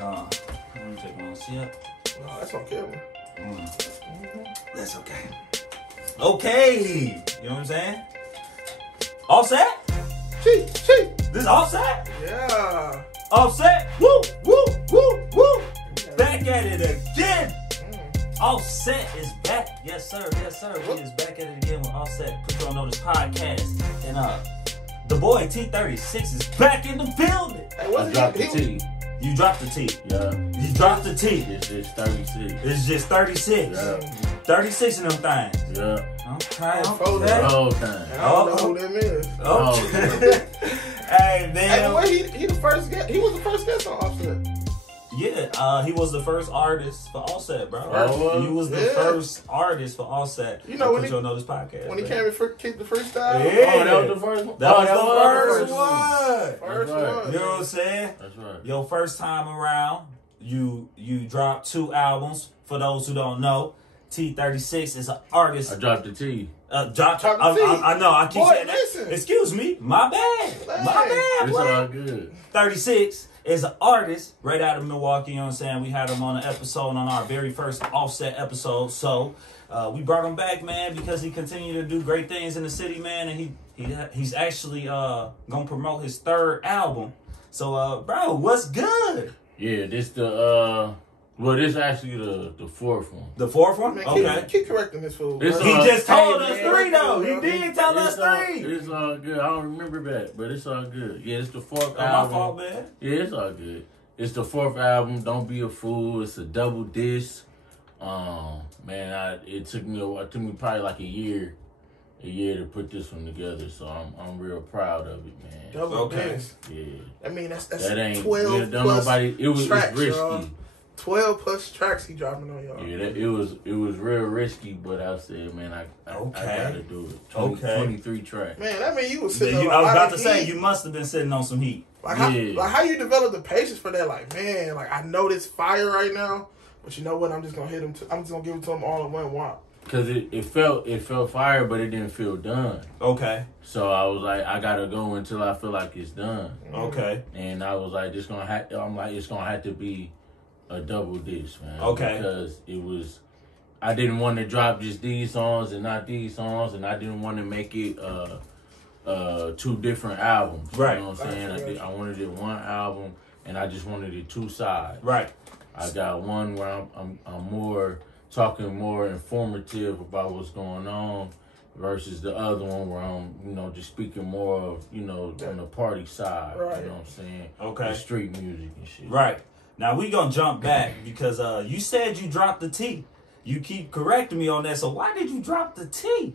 Let me take one sip. No, that's okay. That's okay. Okay. You know what I'm saying? Offset? This Offset? Yeah. Offset? Woo, woo, woo, woo. Back at it again. Offset is back. Yes, sir. Yes, sir. We is back at it again with Offset. Put you on notice podcast. And the boy T36 is back in the building. Hey, I dropped the T. You dropped the T. Yeah. You dropped the T. It's just 36. It's just 36. Yeah. 36 in them things. Yeah. Okay. The whole time. I don't know who them is. Okay. Hey, man. Hey, but he the first guest. He was the first guest on Offset. Yeah, he was the first artist for Offset, bro. He was the first artist for Offset. You know when you know this podcast. When he came and kicked the freestyle. Yeah. Oh, that was the first one. That was the first one. First one. You know what I'm saying? That's right. Your first time around, you dropped 2 albums. For those who don't know, T36 is an artist. I dropped the T. I know. I keep saying that. Excuse me. My bad. My bad. It's all good. 36 is an artist right out of Milwaukee. You know what I'm saying? We had him on an episode, on our very first Offset episode. So we brought him back, man, because he continued to do great things in the city, man. And he's actually gonna promote his 3rd album. So, bro, what's good? Yeah, this this is actually the 4th one. The 4th one? Man, okay. Keep correcting this fool. He just told us 3, though. He did tell us 3. It's all good. I don't remember that, but it's all good. Yeah, it's the 4th album. My fault, man. Yeah, it's all good. It's the 4th album. Don't be a fool. It's a double disc. Man, it took me probably like a year to put this one together. So I'm real proud of it, man. Double disc. Yeah. I mean that's that ain't 12 don't plus nobody. It was tracks, risky. Y'all. 12 plus tracks he dropping on y'all. Yeah, it was real risky, but I said, man, I gotta do it. 23 tracks. Man, I mean, you was sitting. I was about to say you must have been sitting on some heat. Like how you develop the patience for that? Like, man, like I know this fire right now, but you know what? I'm just gonna hit him. I'm just gonna give it to him all in one whop. Cause it felt fire, but it didn't feel done. Okay. So I was like, I gotta go until I feel like it's done. Okay. And I was like, it's gonna have to be a double disc, man. Okay. Because I didn't want to drop just these songs and not these songs, and I didn't want to make it 2 different albums. Right. You know what I'm saying? I wanted it 1 album, and I just wanted it 2 sides. Right. I got one where I'm more talking more informative about what's going on, versus the other one where I'm just speaking more of on the party side. Right. You know what I'm saying? Okay. The street music and shit. Right. Now we gonna jump back because you said you dropped the T. You keep correcting me on that. So why did you drop the T?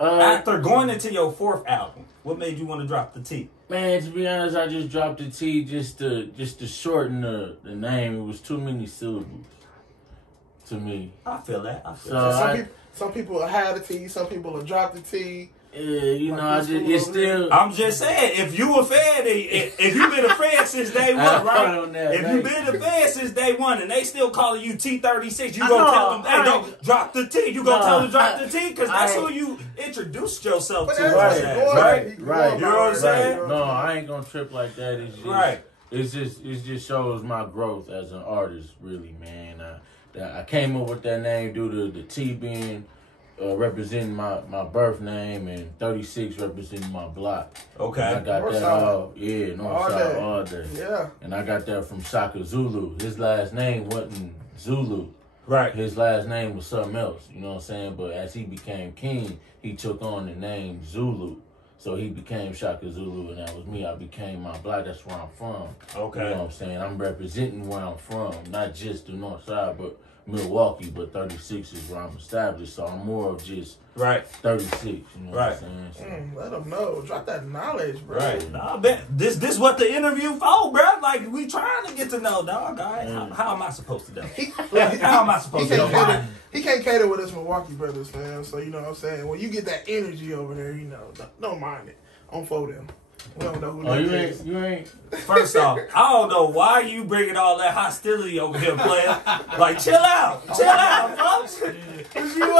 After going into your 4th album, what made you want to drop the T? Man, to be honest, I just dropped the T just to shorten the name. It was too many syllables to me. I feel that. Some people had the T. Some people have dropped the T. Yeah, it's still. I'm just saying, if you a fan, if you been a fan since day one, right? If you been a fan since day one, and they still calling you T36, you gonna tell them, hey, don't drop the T. You gonna tell them drop the T because that's who you introduced yourself to, right? You know what I'm saying? No, I ain't gonna trip like that. It's just, It just shows my growth as an artist, really, man. I came up with that name due to the T being representing my birth name and 36 representing my block. Okay. And I got North that side. all day. Yeah. And I got that from Shaka Zulu. His last name wasn't Zulu. Right. His last name was something else, you know what I'm saying? But as he became king, he took on the name Zulu. So he became Shaka Zulu, and that was me. I became my block. That's where I'm from. Okay. You know what I'm saying? I'm representing where I'm from, not just the North Side, but Milwaukee, but 36 is where I'm established, so I'm more of just 36, you know what I'm saying? So. Let them know. Drop that knowledge, bro. Right. Nah, I bet this what the interview for, bro. Like, we trying to get to know, dog. All right? How am I supposed to do? How am I supposed to do? He can't cater with us Milwaukee brothers, fam. So, you know what I'm saying? When you get that energy over there, don't mind it. On for them. We don't know who that is. You ain't. First off, I don't know why you bringing all that hostility over here, player. Like, chill out, folks. You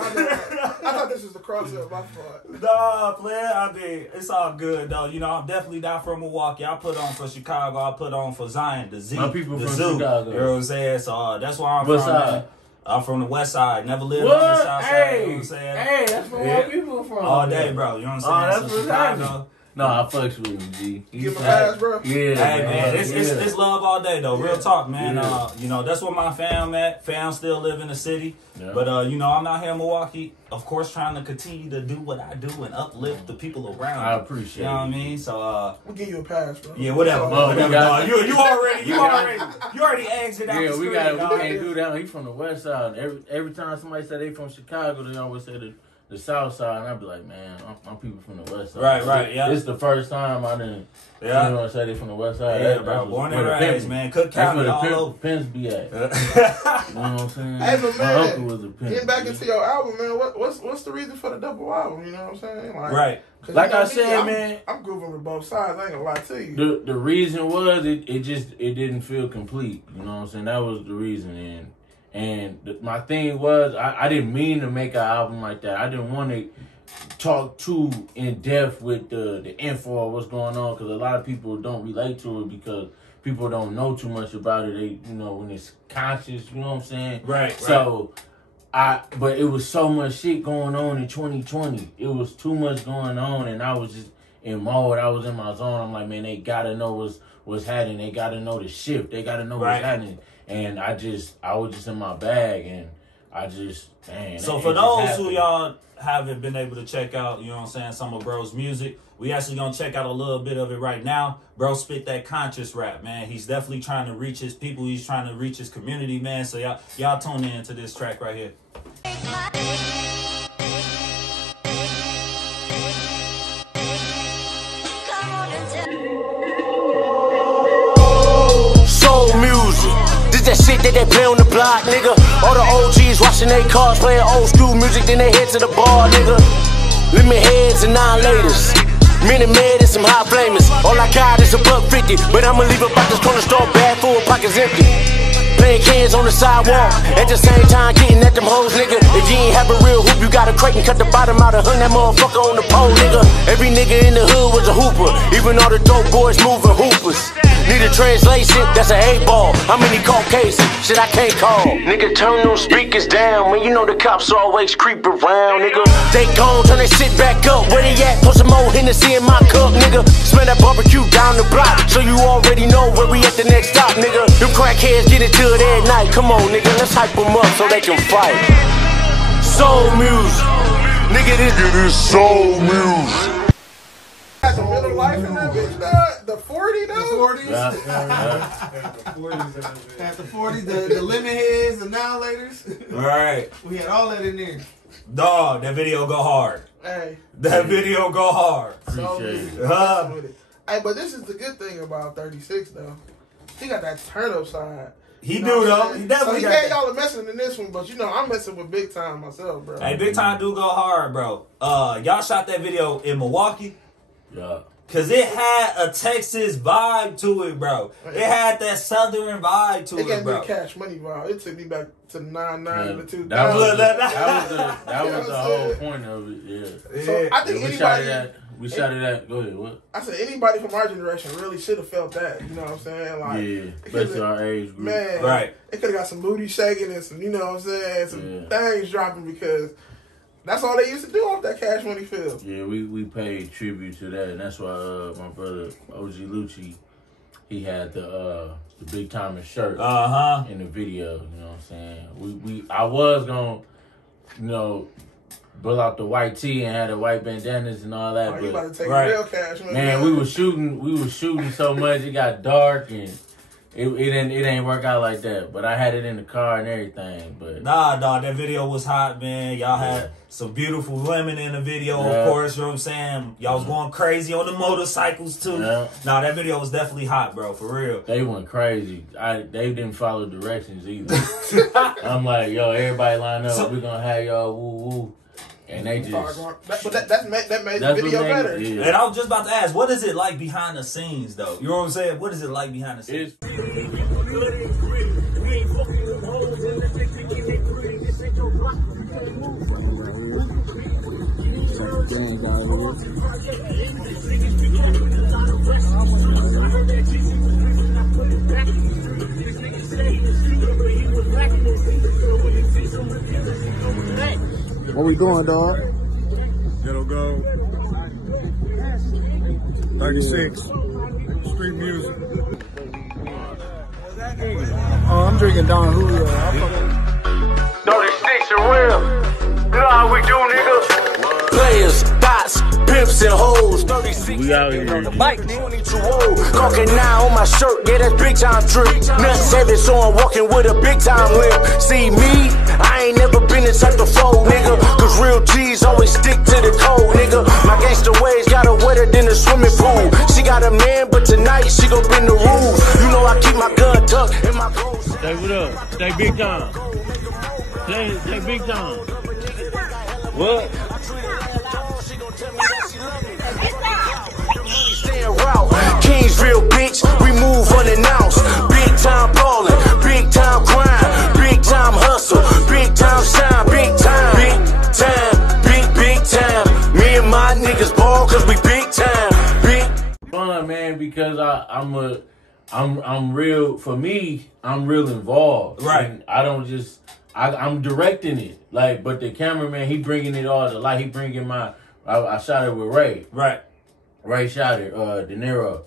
I thought this was the crossover. My fault. Nah, player. I mean, it's all good though. You know, I'm definitely not from Milwaukee. I put on for Chicago. I put on for Zion, the Z, my people the from Zoo. Chicago. You know what I'm saying? So that's where I'm What from. side? Man. I'm from the West Side. Never lived What? on the South Side. Hey, you know what I'm saying? hey, that's where my people from. All day, bro. You know what I'm saying? That's So what's happening. No, I fucks with him, G. Give him a pass, bro. Yeah, hey, man, it's love all day, though. Real talk, man. Yeah. You know, that's where my fam at. Fam still live in the city. Yeah. But, you know, I'm out here in Milwaukee, of course, trying to continue to do what I do and uplift the people around. I appreciate it. You know what I mean? So, we'll give you a pass, bro. yeah, whatever. Whatever, dog. You already exited out the screen, we dog. can't do that. He's from the West Side. Every time somebody say they from Chicago, they always say the South Side, and I'd be like, man, I'm people from the West Side. Right, yeah. This is the first time I didn't. Yeah. You know, say they from the West Side. Yeah, bro. Born and raised, man. Cook County, all over. Pimps be at. You know what I'm saying? Hey, but My uncle man, was a pimp. getting back into your album, man. What's the reason for the double album? You know what I'm saying? Like, right. Like I said, man, I'm grooving with both sides. I ain't gonna lie to you. The reason was it didn't feel complete. You know what I'm saying? That was the reason. And my thing was I didn't mean to make an album like that. I didn't want to talk too in depth with the info of what's going on, because a lot of people don't relate to it because people don't know too much about it. They, you know, when it's conscious, you know what I'm saying? Right. So but it was so much shit going on in 2020. It was too much going on, and I was just in mode. I was in my zone. I'm like, man, they gotta know what's happening. They gotta know the shift. They gotta know what's happening. And I was just in my bag, and man. So for those who y'all haven't been able to check out, you know what I'm saying, some of Bro's music, we actually gonna check out a little bit of it right now. Bro spit that conscious rap, man. He's definitely trying to reach his people. He's trying to reach his community, man. So y'all tune in to this track right here. Soul music. This that shit that they play on the block, nigga. All the OGs watching they cars playing old school music, then they head to the bar, nigga. Limit heads and 9 laters. Minute Maid and some hot flamers. All I got is a $1.50, but I'ma leave about this corner store bag full of pockets empty. Playing cans on the sidewalk, at the same time getting at them hoes, nigga. If you ain't have a real hoop, you got a crate and cut the bottom out and hung that motherfucker on the pole, nigga. Every nigga in the hood was a hooper, even all the dope boys moving hoopers. Need a translation, that's an 8-ball. How many Caucasian? Shit I can't call. Nigga, turn those speakers down, when you know the cops always creep around, nigga. They gone, turn that shit back up. Where they at? Put some more Hennessy in my cup, nigga. Smell that barbecue down the block, so you already know where we at the next stop, nigga. Them crackheads get into it every night. Come on, nigga, let's hype them up so they can fight. Soul music. Nigga, this is soul music. Got the middle life in that bitch, dog. The 40, though. The 40s. Yeah. The 40s in that bitch. Had the 40s, the lemon heads, the annihilators. Right. We had all that in there. Dog, that video go hard. Hey. That video go hard. Appreciate it. With it. Hey, but this is the good thing about 36, though. He got that turn up side. He You do know what though. I'm saying? He definitely so got he that. y'all are messing in this one, but you know I'm messing with big time myself, bro. Hey, big time do go hard, bro. Y'all shot that video in Milwaukee. Yeah. Cause it had a Texas vibe to it, bro. It had that southern vibe to It it, gave me bro. a Cash Money vibe. It took me back to 99 to 2000. That was You the know whole what point of it. Yeah. So I think We shot it anybody, at. Go ahead. What? I said anybody from our generation really should have felt that. You know what I'm saying? Like, Yeah, especially our age group. man, Right. It could have got some booty shaking and some, you know what I'm saying, some things dropping because that's all they used to do off that Cash Money film. Yeah, we paid tribute to that, and that's why my brother OG Lucci, he had the Big Timers shirt in the video. You know what I'm saying? I was gonna, you know, pull out the white tee and had the white bandanas and all that. Oh, but you about to take real Cash Money? man, we was shooting so much it got dark and it ain't work out like that. But I had it in the car and everything. But Nah, dog, that video was hot, man. Y'all had some beautiful women in the video, of course. You know what I'm saying? Y'all was going crazy on the motorcycles too. Yeah. Nah, that video was definitely hot, bro, for real. they went crazy. They didn't follow directions either. I'm like, yo, everybody line up. So, we're gonna have y'all woo woo. And they just that made the video better. Yeah. And I was just about to ask, what is it like behind the scenes, though? You know what I'm saying? What is it like behind the scenes? What we doing, dog? It'll go 36 street music. Oh, I'm drinking Don Julio. 36 and real. You know how we do, nigga. Players, bots, pimps, and hoes. 36 We out here. on the bike, 22 old. Caulking 9 on my shirt, yeah, that's big time drip. Nuts heavy, so I'm walking with a big time limp. See me, I ain't never been the type to fold, nigga. Cause real G's always stick to the code, nigga. My gangster ways got her wetter than a swimming pool. She got a man, but tonight she gon' bend the rules. You know I keep my gun tucked in my clothes. Stay with us. Stay big time. Stay big time. What? Kingsville, bitch, we move unannounced. Big time ballin', big time crime, big time hustle, big time shine, big time, big time. Me and my niggas ball cause we big time, big. Fun, man, because I'm real. For me, I'm real involved. Right. And I don't just. I'm directing it. Like, but the cameraman, he bringing it all to life. He bringing my. I shot it with Ray. Right. Ray shot it. De Niro.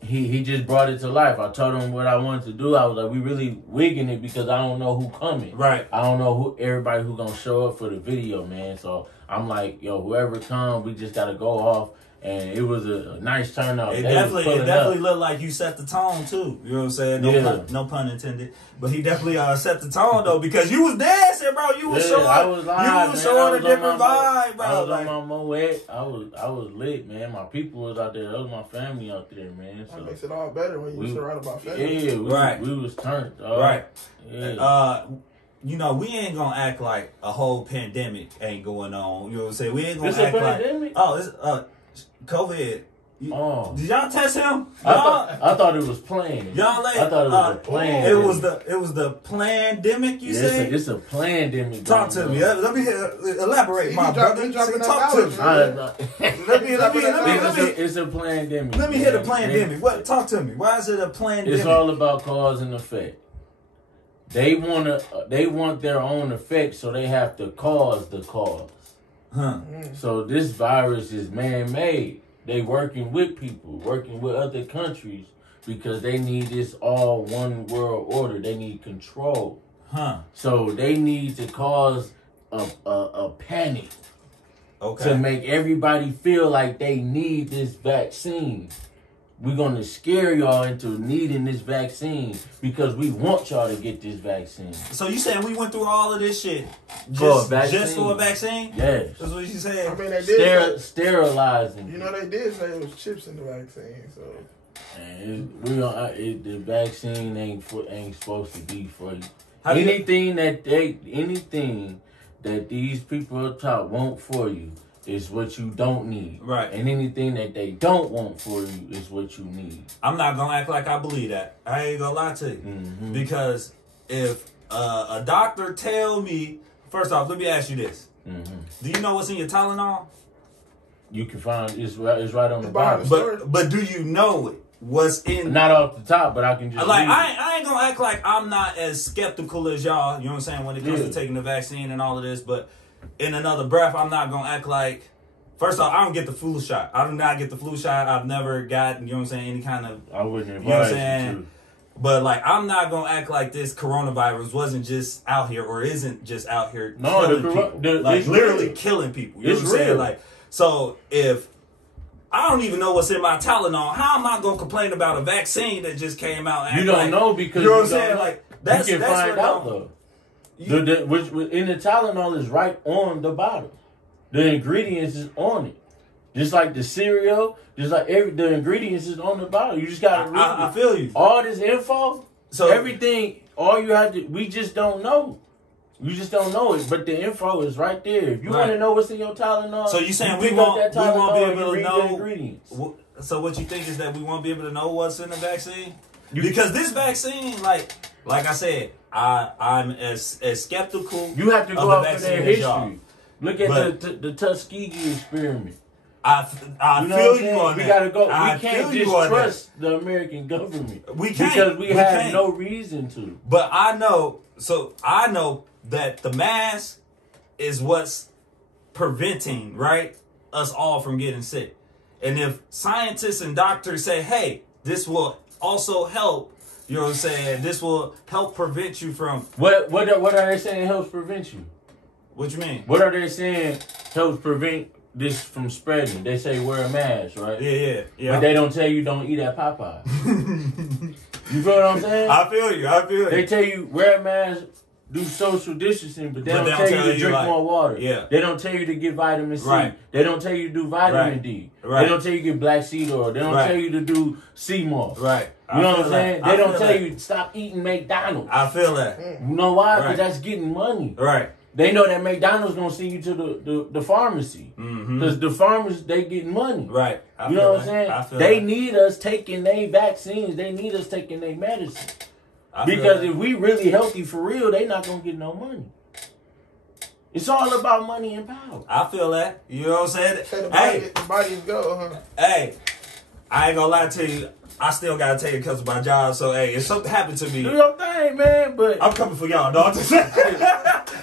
He just brought it to life. I told him what I wanted to do. I was like, we really wigging it because I don't know who coming. Right. I don't know everybody who gonna show up for the video, man. So I'm like, yo, whoever come, we just gotta go off. And it was a nice turnout. It definitely looked like you set the tone too. You know what I'm saying? No pun intended. But he definitely set the tone though, because you was dancing, bro. You was showing. I was live, you was showing a different vibe, bro. I was on my Moet. I was lit, man. My people was out there. That was my family out there, man. So That makes it all better when you surrounded by family. Yeah, we was turned. Right. Yeah. You know, we ain't gonna act like a whole pandemic ain't going on. You know what I'm saying? We ain't gonna It's act a like pandemic? it's COVID. Did y'all test him? I thought it was planned. Y'all like, I thought it was a plan. It was the plandemic. You say it's a plandemic. Talk to me. Let me elaborate, my brother. Talk to me. It's a plandemic. Let me hear the plandemic. What? Talk to me. Why is it a plandemic? It's all about cause and effect. They want their own effect, so they have to cause the cause. Huh. So this virus is man-made. They working with people, working with other countries, because they need this all one world order. They need control. Huh. So they need to cause a panic. Okay. To make everybody feel like they need this vaccine. We're going to scare y'all into needing this vaccine because we want y'all to get this vaccine. So you saying we went through all of this shit just for a vaccine? Yes. That's what you said. I mean, they did sterilizing. You know, they did say it was chips in the vaccine, so. And the vaccine ain't supposed to be for you. Anything that these people up top want for you is what you don't need. Right. And anything that they don't want for you is what you need. I'm not going to act like I believe that. I ain't going to lie to you. Mm-hmm. Because if a doctor tell me, first off, let me ask you this. Mm-hmm. Do you know what's in your Tylenol? You can find, it's right on the bottom. But do you know it? What's in? Not off the top, but I can just like I ain't gonna act like I'm not as skeptical as y'all. You know what I'm saying when it comes to taking the vaccine and all of this. But in another breath, I'm not gonna act like. First off, I don't get the flu shot. I do not get the flu shot. I've never gotten. You know what I'm saying? Any kind of. I wouldn't advise you know what I'm saying? But like, I'm not gonna act like this coronavirus wasn't just out here or isn't just out here killing people. Like literally killing people. You know what I'm saying? Like, so if I don't even know what's in my Tylenol, how am I gonna complain about a vaccine that just came out? You don't know because you know what I'm saying? Like you can find out though. Which in the Tylenol is right on the bottom. The ingredients is on it. Just like the cereal, just like the ingredients is on the bottom. You just gotta read I feel you. All this info, so everything, all you have to, we just don't know. You just don't know it, but the info is right there. If you want to know what's in your Tylenol, so you saying we won't be able to know ingredients. So what you think is that we won't be able to know what's in the vaccine? Because this vaccine, like I said, I'm as skeptical. You have to go off of their history. Look at the Tuskegee experiment. I feel you on that. We gotta go. We can't just trust the American government. We can't. Because we have no reason to. But I know that the mask is what's preventing, right, us all from getting sick. And if scientists and doctors say, hey, this will also help, you know what I'm saying, this will help prevent you from... What are they saying helps prevent you? What you mean? What are they saying helps prevent this from spreading? They say wear a mask, right? Yeah. But they don't tell you don't eat at Popeye. You feel what I'm saying? I feel you. They tell you wear a mask, do social distancing, but they don't tell you to drink more water. Yeah. They don't tell you to get vitamin C. Right. They don't tell you to do vitamin D. Right. They don't tell you to get black seed oil. They don't tell you to do sea moss. Right. You know what I'm saying? They don't tell you to stop eating McDonald's. I feel that. You know why? Because Right. that's getting money. Right. They know that McDonald's gonna send you to the pharmacy. Because the farmers, they getting money. Right. You know what I'm saying? They need us taking their vaccines. They need us taking their medicine. Because if we really healthy for real, they not gonna get no money. It's all about money and power. I feel that. You know what I'm saying? Say the body is go, huh? Hey, I ain't gonna lie to you. I still gotta tell you because of my job. So, hey, if something happened to me, Do your thing, man. But I'm coming for y'all, dog.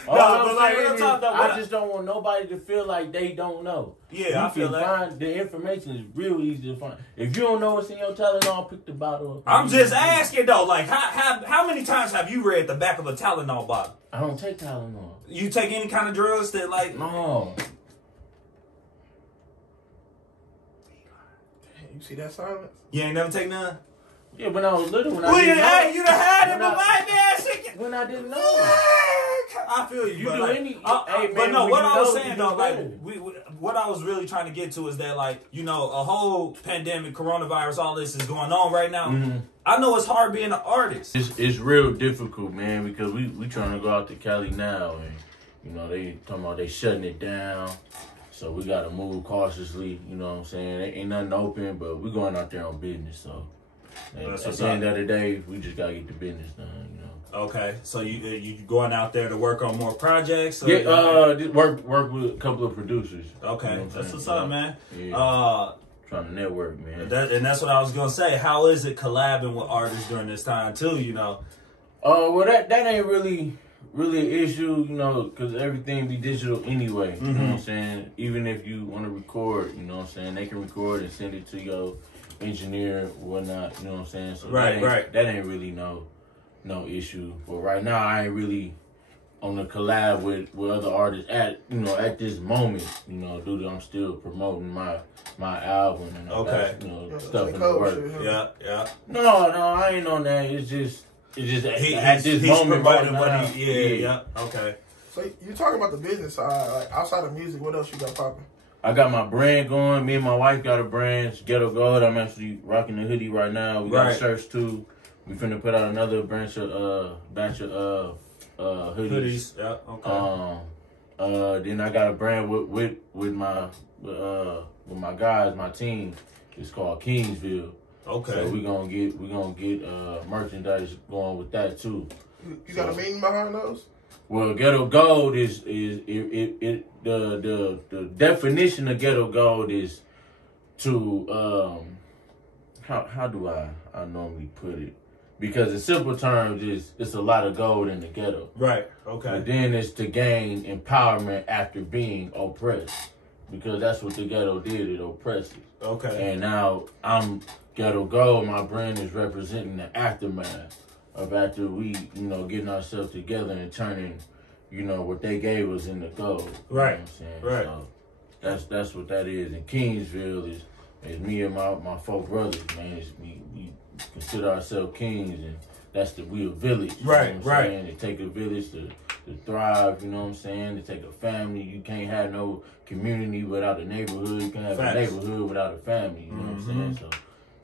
I just don't want nobody to feel like they don't know. Yeah, I feel that. The information is real easy to find. If you don't know what's in your Tylenol, pick the bottle up. I'm just asking, though, like, how many times have you read the back of a Tylenol bottle? I don't take Tylenol. You take any kind of drugs that, like... No. You see that silence? You ain't never take none? Yeah, when I was little, You done had it, but my man, when I didn't know. I feel you. You but do like, any... but man, no, what I was know, saying, though, like, what I was really trying to get to is that, like, you know, a whole pandemic, coronavirus, all this is going on right now. I know it's hard being an artist. It's real difficult, man, because we trying to go out to Cali now, and, you know, they talking about they shutting it down. So we got to move cautiously, you know what I'm saying? Ain't nothing open, but we going out there on business, so... At the end of the day, we just got to get the business done, you know. Okay, so you going out there to work on more projects? Or just work with a couple of producers. Okay, you know that's what's up, man. Yeah. Trying to network, man. And that's what I was gonna say. How is it collabing with artists during this time too? You know. Well, that ain't really an issue, you know, because everything be digital anyway. You know what I'm saying? Even if you want to record, you know what I'm saying, they can record and send it to your engineer or whatnot. You know what I'm saying? So right. That ain't really no issue. But right now, I ain't really on the collab with other artists at this moment. You know, due to I'm still promoting my album and all that, you know, stuff in the work. Yeah. No, I ain't on that. It's just at this moment promoting right what now. Yeah. Okay. So you talking about the business side, like outside of music, what else you got popping? I got my brand going. Me and my wife got a brand, it's Ghetto Gold. I'm actually rocking the hoodie right now. We got shirts too. We finna put out another batch of hoodies. Yeah. Okay. Then I got a brand with my guys, my team. It's called Kingsville. Okay. So we gonna get merchandise going with that too. You got a meaning behind those? Well, Ghetto Gold is the definition of Ghetto Gold is to how do I normally put it? Because in simple terms, it's a lot of gold in the ghetto. Right. Okay. But then it's to gain empowerment after being oppressed, because that's what the ghetto did. It oppressed us. Okay. And now I'm Ghetto Gold. My brand is representing the aftermath of after we, getting ourselves together and turning, what they gave us into gold. Right. You know what I'm saying? Right. So that's what that is. And Kingsville is me and my four brothers, man. We consider ourselves kings, and we a village. You right. know what I'm saying? It take a village to thrive. You know what I'm saying? It take a family. You can't have no community without a neighborhood. You can't have a neighborhood without a family. You know what I'm saying? So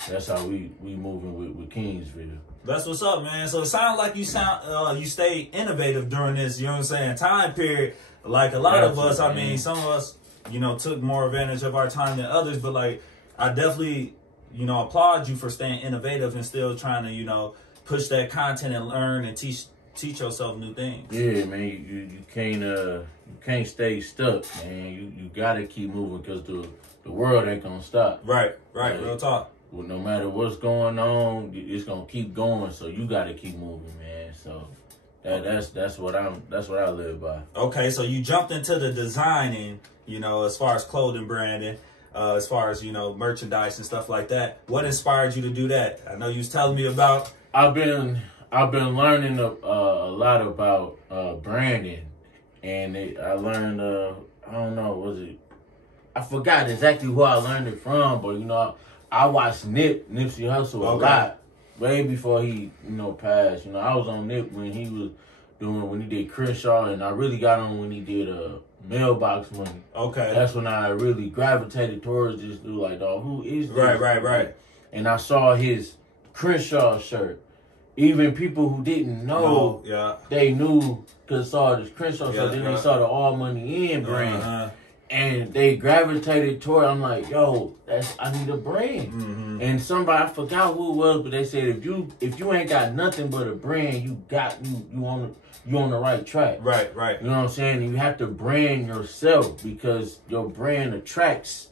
that's how we moving with Kingsville. That's what's up, man. So it sounds like you stay innovative during this, you know what I'm saying, time period. Like a lot of us, I mean, some of us, took more advantage of our time than others, but like I definitely, applaud you for staying innovative and still trying to, push that content and learn and teach yourself new things. Yeah, man, you can't stay stuck, man. You gotta keep moving, because the world ain't gonna stop. Right, real talk. Well, no matter what's going on, it's gonna keep going. So you got to keep moving, man. So that's what I live by. Okay, so you jumped into the designing, you know, as far as clothing branding, as far as, you know, merchandise and stuff like that. What inspired you to do that? I know you was telling me about. I've been learning a lot about branding, and I learned I don't know, I forgot exactly who I learned it from, but you know, I watched Nipsey Hussle a lot way before he, you know, passed. You know, I was on Nip when he did Crenshaw, and I really got on when he did Mailbox Money. Okay. That's when I really gravitated towards this dude, like, dog, who is this? Right. And I saw his Crenshaw shirt. Even people who didn't know, they knew because saw this Crenshaw shirt. Then they saw the All Money In brand. And they gravitated toward. I'm like, yo, I need a brand. And somebody, I forgot who it was, but they said if you ain't got nothing but a brand, you on the right track. Right. You know what I'm saying? You have to brand yourself because your brand attracts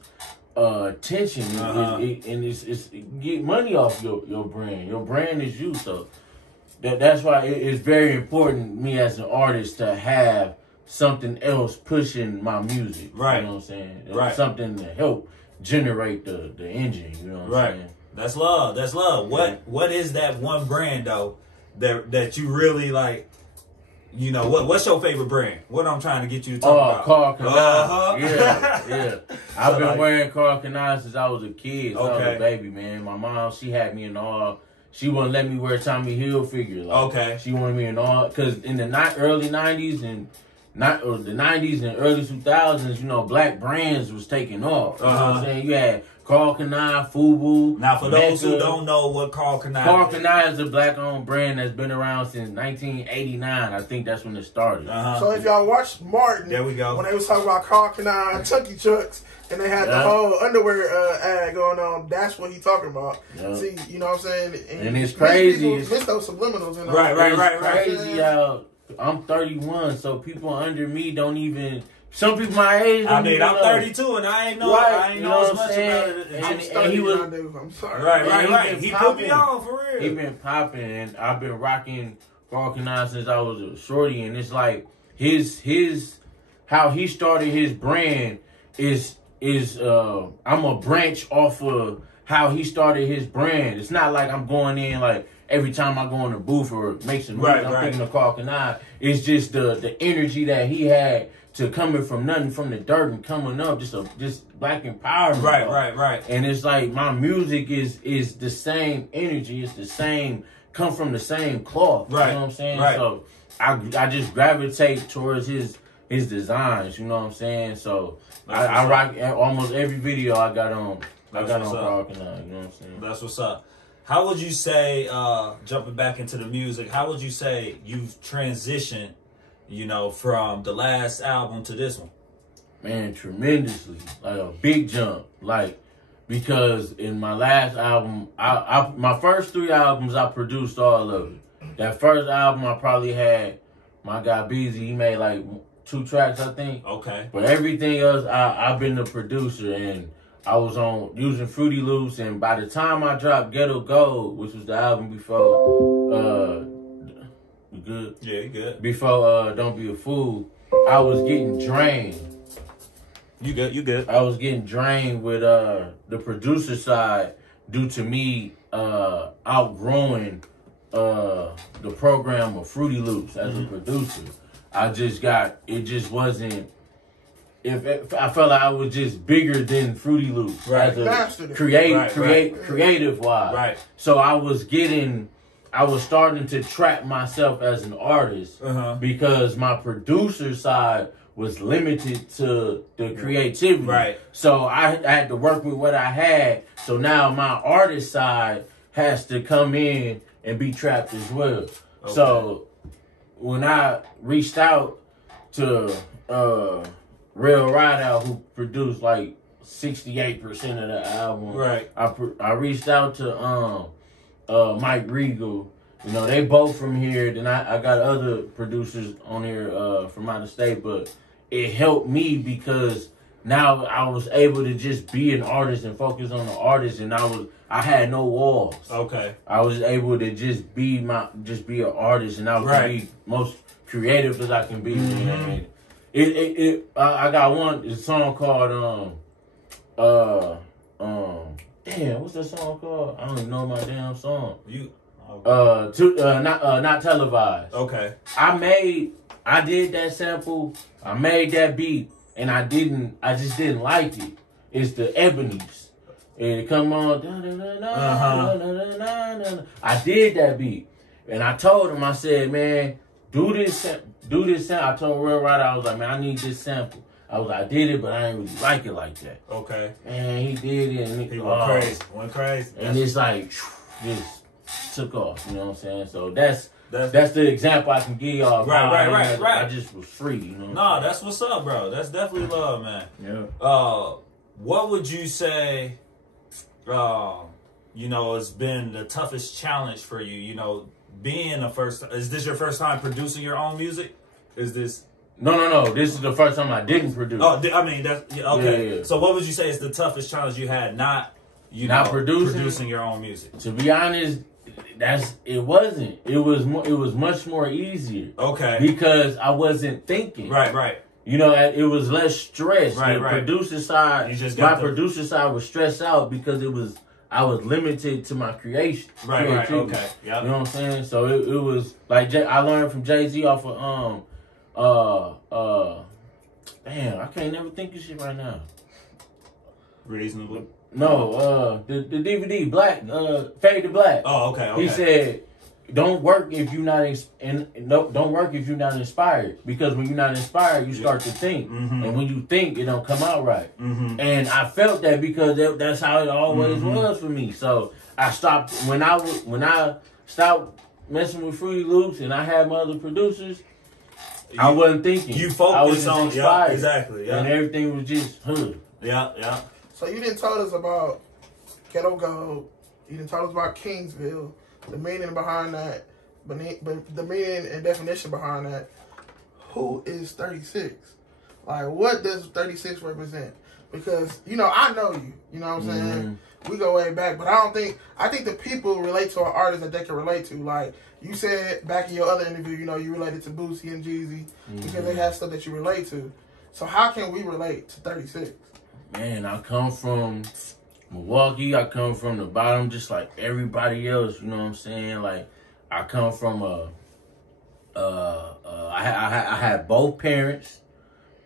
attention and it's get money off your brand. Your brand is you, so that's why it's very important me as an artist to have something else pushing my music. Right. You know what I'm saying? Right. Something to help generate the engine. You know what I'm saying? That's love. That's love. What is that one brand though that you really like? You know, what's your favorite brand? What I'm trying to get you to talk about? Carl Canal. Yeah. I've been wearing Carl Canal since I was a kid. Since I was a baby, man. My mom, she had me in all. She wouldn't let me wear Tommy Hilfiger. Like, she wanted me in all, because in the early 90s and the 90s and early 2000s, you know, black brands was taking off. You know what I'm saying? You had Carl Canal, FUBU. Now, for those who don't know what Carl Canal is a black-owned brand that's been around since 1989. I think that's when it started. So if y'all watched Martin, there we go. When they was talking about Carl Canal and Chucky Chucks, and they had the whole underwear ad going on, that's what he talking about. See, you know what I'm saying? And it's crazy. Miss those subliminals in Right. Crazy how I'm 31, so people under me don't even. Some people my age. I'm 32 and I ain't know as much about it. And he was. I'm sorry. Right. He put me on for real. He been popping, and I've been rocking Carl Canal since I was a shorty, and it's like his how he started his brand is I'm a branch off of how he started his brand. It's not like I'm going in like every time I go in the booth or make some music, I'm thinking of Carl Canal. It's just the energy that he had to coming from nothing, from the dirt and coming up, just black empowerment. Right. And it's like my music is the same energy. It's the same, come from the same cloth. Right. You know what I'm saying? Right. So I just gravitate towards his designs. You know what I'm saying? So I rock almost every video I got on. Carl Canal. You know what I'm saying? That's what's up. How would you say, jumping back into the music, how would you say you've transitioned, you know, from the last album to this one? Man, tremendously. Like a big jump. Like, because in my last album, my first 3 albums, I produced all of it. That first album, I probably had my guy Beezy. He made like 2 tracks, I think. Okay. But everything else, I've been the producer, and I was on using Fruity Loops, and by the time I dropped Ghetto Gold, which was the album before, you good? Yeah, you good. Before Don't Be a Fool, I was getting drained. You good. I was getting drained with the producer side due to me outgrowing the program of Fruity Loops as a producer. It just wasn't. If I felt like I was just bigger than Fruity Loops as a creative wise. Right. So I was starting to trap myself as an artist because my producer side was limited to the creativity. Right. So I had to work with what I had. So now my artist side has to come in and be trapped as well. Okay. So when I reached out to Real Ride Out, who produced like 68% of the album. Right. I reached out to Mike Regal. You know, they both from here. Then I got other producers on here from out of state, but it helped me because now I was able to just be an artist and focus on the artist, and I had no walls. Okay. I was able to just be an artist, and I was be most creative as I can be. Man. I got a song called damn, what's that song called? I don't even know my damn song. Not televised. Okay. I did that sample. I made that beat, and I just didn't like it. It's the Ebonies. And it come on. I did that beat, and I told him, I said, man, do this sample. I told Real Rider, I was like, man, I need this sample. I did it, but I didn't really like it like that. Okay. And he did it, and he went crazy. And it's like, just took off. You know what I'm saying? So that's the example I can give y'all. Right. I just was free. You know. No, that's what's up, bro. That's definitely love, man. Yeah. What would you say? It's been the toughest challenge for you. You know, being is this your first time producing your own music? Is this? No. This is the first time I didn't produce. Oh, I mean, that's okay. Yeah. So, what would you say is the toughest challenge you had? Not producing your own music. To be honest, it wasn't. It was much more easier. Okay. Because I wasn't thinking. Right. You know, it was less stress. Right. Producer side, producer side was stressed out because I was limited to my creation. Right. Okay. Yeah. You know what I'm saying? So it was like I learned from Jay-Z off of damn, I can't never think of shit right now. Reasonably. No, the DVD Black, Fade to Black. Oh, okay. He said, don't work if you're not don't work if you're not inspired, because when you're not inspired, you start to think, and when you think, it don't come out right. And I felt that because that's how it always was for me. So I stopped when I stopped messing with Fruity Loops, and I had my other producers. I wasn't thinking. You focused on inspired, exactly, and everything was just hood. Yeah. So you didn't tell us about Ghetto Gold. You didn't tell us about Kingsville. The meaning behind that, but the meaning and definition behind that. Who is 36? Like, what does 36 represent? Because, I know you. You know what I'm saying? We go way back, but I think the people relate to an artist that they can relate to. Like, you said back in your other interview, you related to Boosie and Jeezy because they have stuff that you relate to. So how can we relate to 36? Man, I come from Milwaukee. I come from the bottom just like everybody else. You know what I'm saying? Like, I come from I had both parents.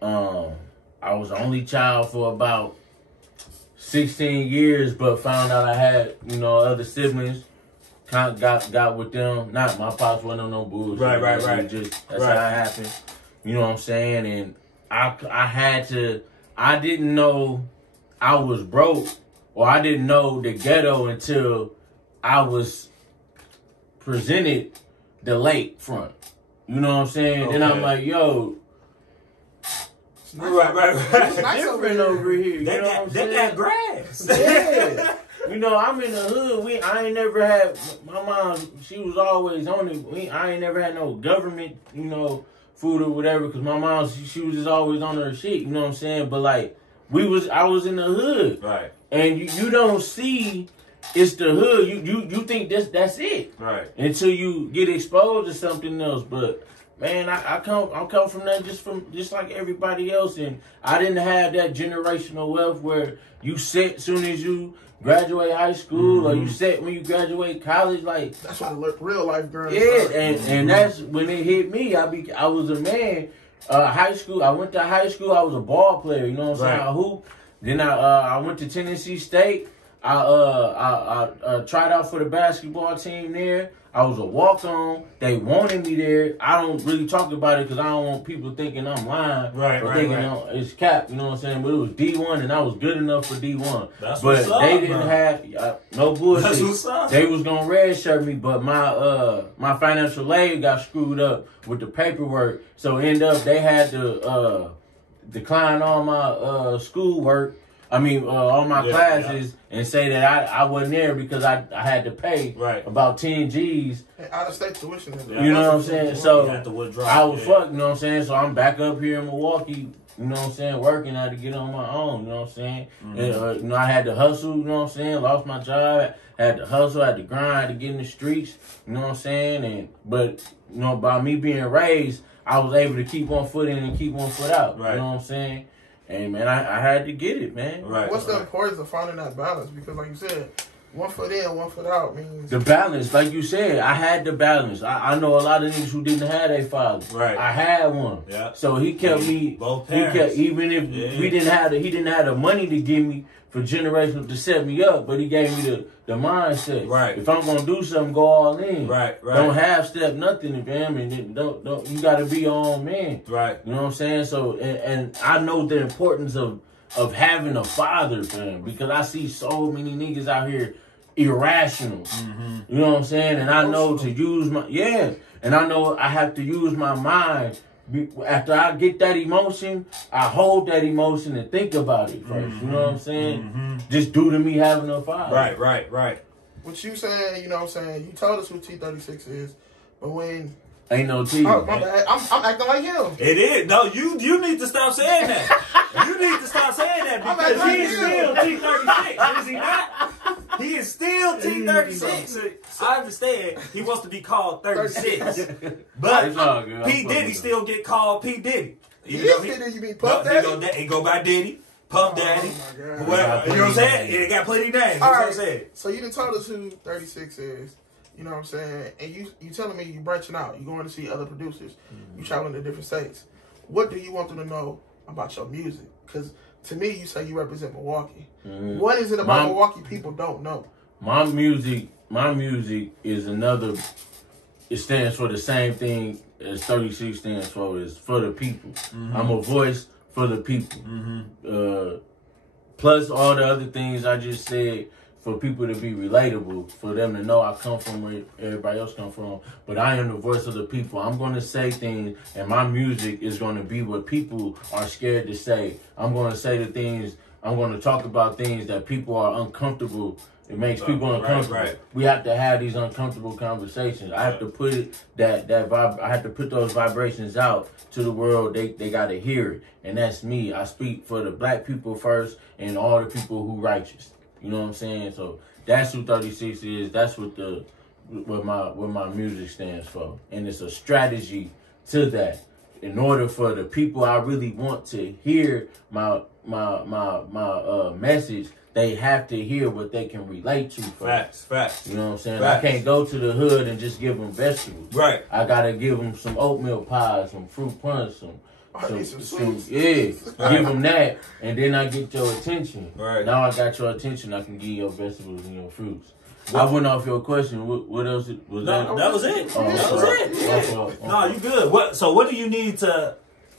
I was the only child for about 16 years, but found out I had, other siblings. Kind of got with them. Not my pops wasn't on no bullshit. Right. That's how it happened. You know what I'm saying? And I didn't know I was broke, or I didn't know the ghetto until I was presented the lakefront. You know what I'm saying? Okay. Then I'm like, yo, right. It's nice different over here. You know what I'm saying? They got grass. Yeah. I'm in the hood. I ain't never had, my mom, she was always on it. I ain't never had no government, food or whatever, because my mom, she was just always on her shit, you know what I'm saying? But like, I was in the hood. Right. And you don't see it's the hood. You think that's it. Right. Until you get exposed to something else. But man, I come from that just like everybody else, and I didn't have that generational wealth where you set soon as you graduate high school, or you set when you graduate college. Like, that's why real life girls. Yeah, and that's when it hit me. I was a man. High school. I went to high school. I was a ball player. You know what I'm saying? I hooped. Then I went to Tennessee State. I tried out for the basketball team there. I was a walk-on. They wanted me there. I don't really talk about it because I don't want people thinking I'm lying. Right. It's cap, you know what I'm saying? But it was D1, and I was good enough for D1. That's but what's up, they didn't have no bullshit. That's what's up. They was gonna redshirt me, but my financial aid got screwed up with the paperwork. So end up they had to decline all my schoolwork. all my classes and say that I wasn't there because I had to pay about 10 G's. Out of state tuition. You know what I'm saying? So I was fucked, you know what I'm saying? So I'm back up here in Milwaukee, you know what I'm saying, working. I had to get on my own, you know what I'm saying? And, I had to hustle, you know what I'm saying? Lost my job, had to hustle, had to grind, had to get in the streets, you know what I'm saying? But by me being raised, I was able to keep one foot in and keep one foot out, you know what I'm saying? And, man, I had to get it, man. What's the importance of finding that balance? Because, like you said, 1 foot in, 1 foot out means... The balance, like you said, I had the balance. I know a lot of niggas who didn't have their father. I had one. So he kept me... Both parents. Even if he didn't have the money to give me for generational to set me up, but he gave me the mindset. If I'm going to do something, go all in. Don't half step nothing, fam. And don't you got to be your own man. You know what I'm saying? So, and I know the importance of having a father, fam, because I see so many niggas out here irrational. You know what I'm saying? And I know to use my and I know I have to use my mind. After I get that emotion, I hold that emotion and think about it first. You know what I'm saying? Just due to me having a father. Right. What you saying, you know what I'm saying? You told us who T36 is, but when... Ain't no T. Oh, my bad. I'm acting like him. It is. No, you need to stop saying that. You need to stop saying that because he is still T36. Is he not? He is still T36. I understand he wants to be called 36. But P. Diddy still get called P. Diddy. Diddy, you mean Puff Daddy? He go by Diddy, Puff Daddy, whoever. You know what I'm saying? It got plenty of names. That's what I'm saying. So you done told us who 36 is. You know what I'm saying? And you telling me you branching out. You going to see other producers. You traveling to different states. What do you want them to know about your music? Because to me, you say you represent Milwaukee. What is it about Milwaukee people don't know? My music is another. It stands for the same thing as 36 stands for. Is for the people. I'm a voice for the people. Plus all the other things I just said. For people to be relatable, for them to know I come from where everybody else come from. But I am the voice of the people. I'm going to say things, and my music is going to be what people are scared to say. I'm going to say the things, I'm going to talk about things that people are uncomfortable. It makes people uncomfortable. We have to have these uncomfortable conversations. I have to put it, I have to put those vibrations out to the world. They got to hear it. And that's me. I speak for the black people first and all the people who righteous. You know what I'm saying? So that's who 36 is. That's what my music stands for. And it's a strategy to that. In order for the people I really want to hear my message, they have to hear what they can relate to first. Facts. You know what I'm saying? I can't go to the hood and just give them vegetables. I got to give them some oatmeal pies, some fruit punch, give them that, and then I get your attention. Now I got your attention, I can give your vegetables and your fruits. I went off your question. What else was that? That was it. That was it. No, you good. So what do you need to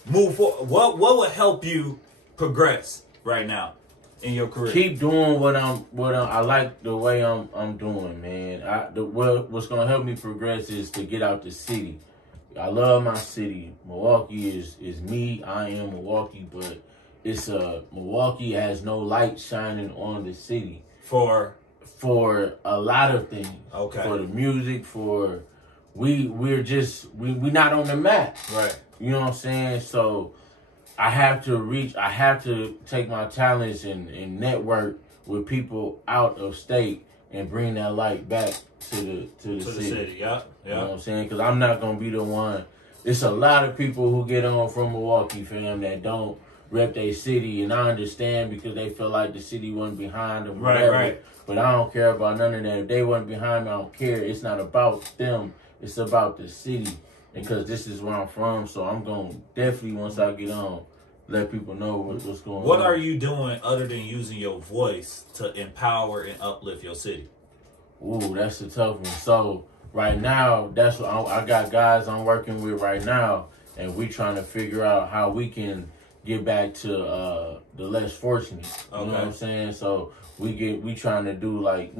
move forward? What would help you progress right now in your career? Keep doing what I like the way I'm doing, man. What's gonna help me progress is to get out the city. I love my city. Milwaukee is me. I am Milwaukee, but it's Milwaukee has no light shining on the city for a lot of things. For the music, we're not on the map. You know what I'm saying? So I have to take my talents and network with people out of state and bring that light back to the city. You know what I'm saying? Because I'm not going to be the one. It's a lot of people who get on from Milwaukee, fam, that don't rep their city. And I understand because they feel like the city wasn't behind them. Right. But I don't care about none of that. If they wasn't behind me, I don't care. It's not about them. It's about the city. Because this is where I'm from. So I'm going to definitely, once I get on, let people know what's going on. What are you doing other than using your voice to empower and uplift your city? Ooh, that's a tough one. So right now, that's what I got guys I'm working with right now, and we trying to figure out how we can get back to the less fortunate. You know what I'm saying? So we trying to do like,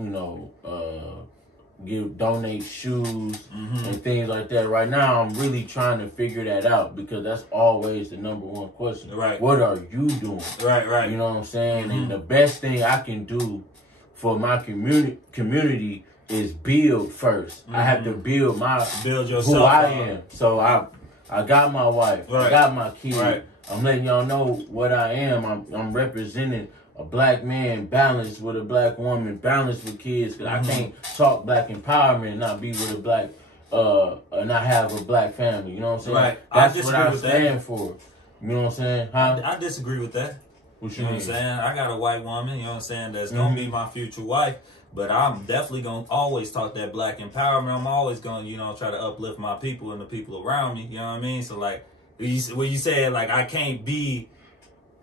donate shoes and things like that. Right now, I'm really trying to figure that out because that's always the number one question. Right. What are you doing? Right. You know what I'm saying? And the best thing I can do for my community is build first. I have to build yourself who I am. So I got my wife. I got my kids. Right. I'm letting y'all know what I am. I'm representing a black man balanced with a black woman, balanced with kids. Cause I can't talk black empowerment and not be with a black, not have a black family. You know what I'm saying? Right. That's what I stand for. You know what I'm saying? Huh? I disagree with that. What you know what I'm saying? I got a white woman, you know what I'm saying, that's going to be my future wife. But I'm definitely going to always talk that black empowerment. I'm always going to, you know, try to uplift my people and the people around me. You know what I mean? So, like, when you said, like, I can't be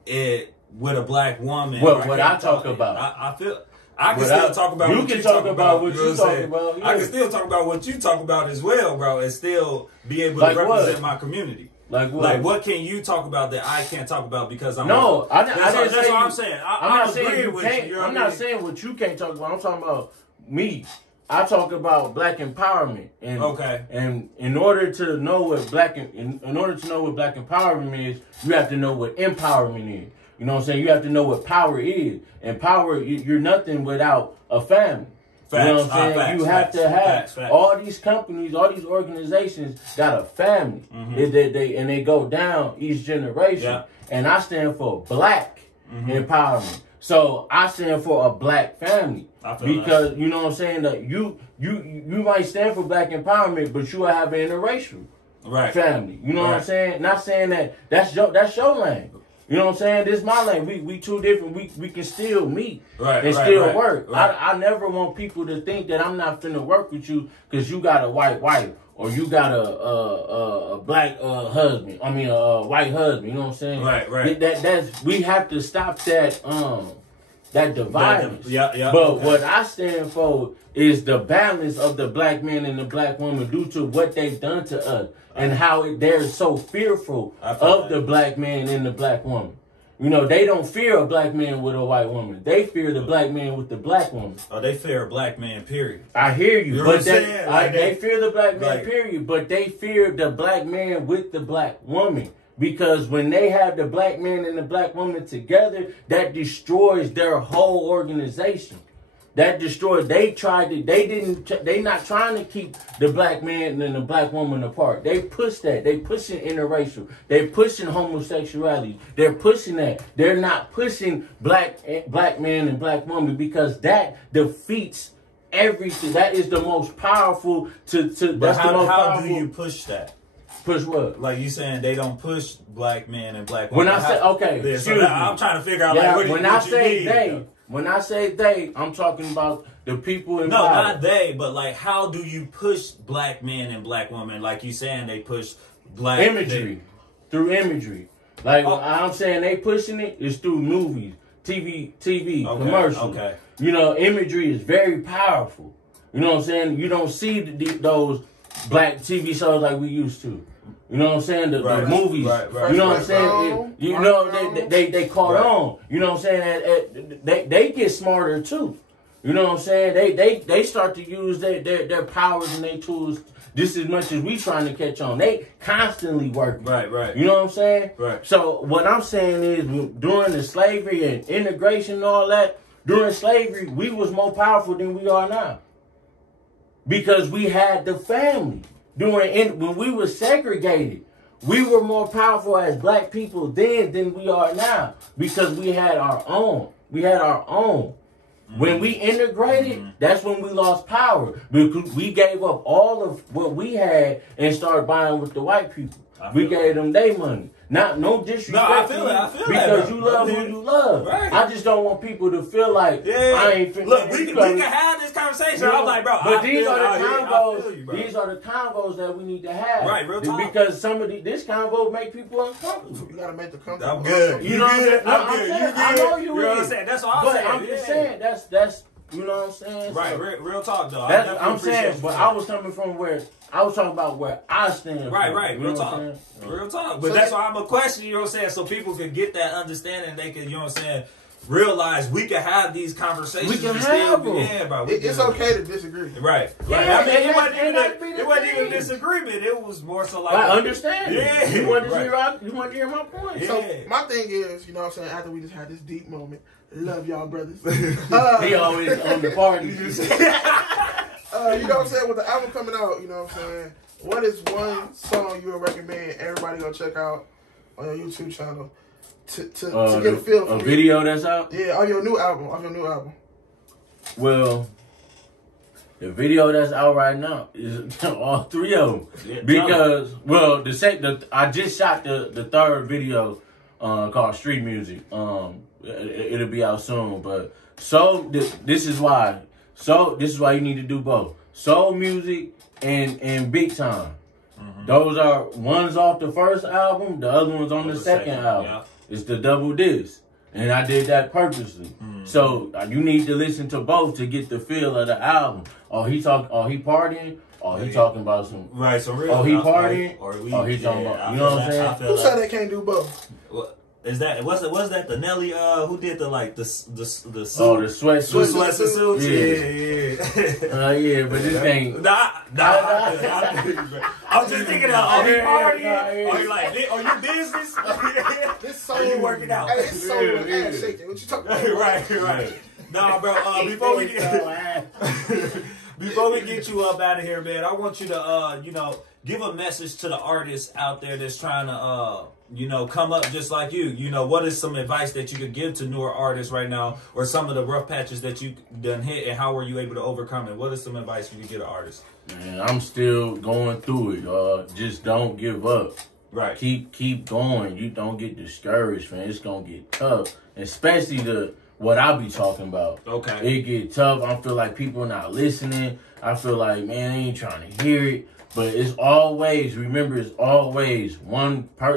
it with a black woman. Well, what I talk about. I feel... I can still talk about what you talk about. What you talk about. Yeah. I can still talk about what you talk about as well, bro, and still be able to represent my community. Like what? Like what can you talk about that I can't talk about because I'm that's what I'm saying. I'm not saying you can't. I'm not saying what you can't talk about. I'm talking about me. I talk about black empowerment, and in order to know what in order to know what black empowerment is, you have to know what empowerment is. You know what I'm saying? You have to know what power is. And power, you're nothing without a family. Facts. You know what I'm saying? You have to have all these companies, all these organizations got a family. And they go down each generation. Yeah. And I stand for black empowerment. So I stand for a black family. Because you know what I'm saying? That you might stand for black empowerment, but you will have an interracial family. You know what I'm saying? Not saying that that's your lane. You know what I'm saying? This is my lane. We two different. We can still meet and still work. I never want people to think that I'm not finna work with you because you got a white wife or you got a black husband. I mean a white husband. You know what I'm saying? Right. That's we have to stop that dividance. But what I stand for is the balance of the black man and the black woman due to what they've done to us. And how they're so fearful of the black man and the black woman. You know, they don't fear a black man with a white woman. They fear the black man with the black woman. Oh, they fear a black man, period. I hear you. You know but they fear the black man, period. But they fear the black man with the black woman. Because when they have the black man and the black woman together, that destroys their whole organization. That destroyed. They not trying to keep the black man and the black woman apart. They push that. They pushing interracial. They pushing homosexuality. They're pushing that. They're not pushing black man and black woman because that defeats everything. That is the most powerful. How do you push that? Push what? Like you saying they don't push black men and black women. When I say I'm trying to figure out when I say they, I'm talking about the people in power. No, not they, but like how do you push black men and black women? Like you saying they push black imagery through imagery. Like I'm saying they pushing it is through movies, TV, commercials. Okay. You know, imagery is very powerful. You know what I'm saying? You don't see those black TV shows like we used to. You know what I'm saying? The movies. You know what I'm saying? You know, they caught on. You know what I'm saying? They get smarter too. You know what I'm saying? They start to use their powers and their tools just as much as we trying to catch on. They constantly work. Right. You know what I'm saying? Right. So what I'm saying is during the slavery and integration and all that, during slavery, we was more powerful than we are now. Because we had the family. When we were segregated, we were more powerful as black people then than we are now because we had our own. When we integrated, that's when we lost power because we gave up all of what we had and started buying with the white people. We gave them their money. No disrespect. No, I feel it. Because you love who you love. Right. I just don't want people to feel like I ain't finna. Look, we can have this conversation. I'm like, bro. But these are the convos. These are the convos that we need to have. Right, real talk. Because some of this convo make people uncomfortable. You gotta make the comfortable. I'm good. You know what I'm saying? I'm good. I know you know what I'm saying. That's all I'm saying. But I'm just saying that's you know what I'm saying. Right, real talk though. I'm saying, but I was coming from where. I was talking about where I stand. Right. Real talk. Real talk. But that's why I'm a question, you know what I'm saying? So people can get that understanding. They can, you know what I'm saying, realize we can have these conversations. We can and have still, them. yeah, bro. It's okay to disagree. Right. Yeah, I mean, it wasn't even a thing. disagreement. It was more so like I understand. Yeah. You want to Right. hear my point. Yeah. So my thing is, you know what I'm saying, after we just had this deep moment, love y'all brothers. He always on the party. You know what I'm saying, with the album coming out, you know what I'm saying, what is one song you would recommend everybody go check out on your YouTube channel to get a feel for a video that's out? Yeah, on your new album. Well, the video that's out right now is all three of them. Yeah, Because, well, I just shot the third video called Street Music. It'll be out soon. But this is why you need to do both. Soul music and big time. Mm-hmm. Those are one's off the first album, the other one's on the second album. Yeah. It's the double disc. And I did that purposely. Mm-hmm. So you need to listen to both to get the feel of the album. He partying? He talking about some... Right, so real... he partying? He talking about... You know what I'm saying? Who said they can't do both? Was that the Nelly who did the suit? The sweats and suits? Yeah. Yeah, but this ain't... I'm just thinking of, he partying? Are you like, you business? This soul, are you working out? Hey, it's soul ass shaking. What you talking about? Right. Nah, bro, before we get you up out of here, man, I want you to, give a message to the artists out there that's trying to, come up just like you. What is some advice that you could give to newer artists right now, or some of the rough patches that you done hit, and how were you able to overcome it? What is some advice you could give to artists? Man, I'm still going through it. Just don't give up. Right. Keep going. You don't get discouraged, man. It's gonna get tough, especially what I be talking about. Okay. It get tough. I feel like people not listening. I feel like, man, they ain't trying to hear it. But it's always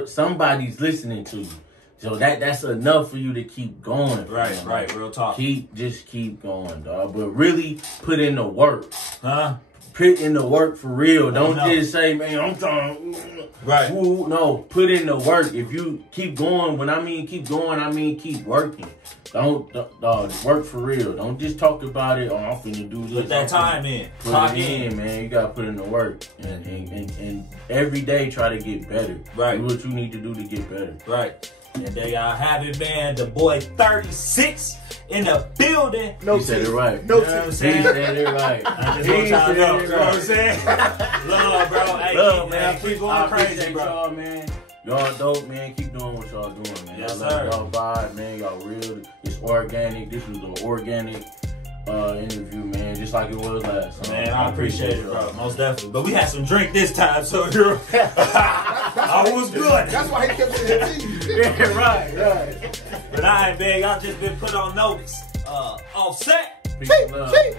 somebody's listening to you. So that's enough for you to keep going. Right, real talk. Just keep going, dog. But really put in the work. Huh? Put in the work for real. Don't just say, man, I'm trying. Right. Ooh, no, put in the work. If you keep going, when I mean keep going, I mean keep working. Don't work for real. Don't just talk about it. I'm finna do this. Put that time in. Put it in, man. You gotta put in the work, and every day try to get better. Right. Do what you need to do to get better. Right. And there y'all have it, man. The boy Thirdy6 in the building. He said it right. No, you know what I'm saying? He said it right. I just want y'all to know. You know what I'm saying? Love, bro. Hey, love, man. Keep going crazy, bro. Y'all, man. Y'all dope, man. Keep doing what y'all doing, man. Yes, sir. Y'all vibe, man. Y'all real. It's organic. This was an organic interview, man. Just like it was last time. Man, I appreciate it, bro. Most definitely. But we had some drink this time, so you're... I was good. That's why he kept saying it. Yeah, right. But I ain't big. I've just been put on notice. Offset. Peace and love, man.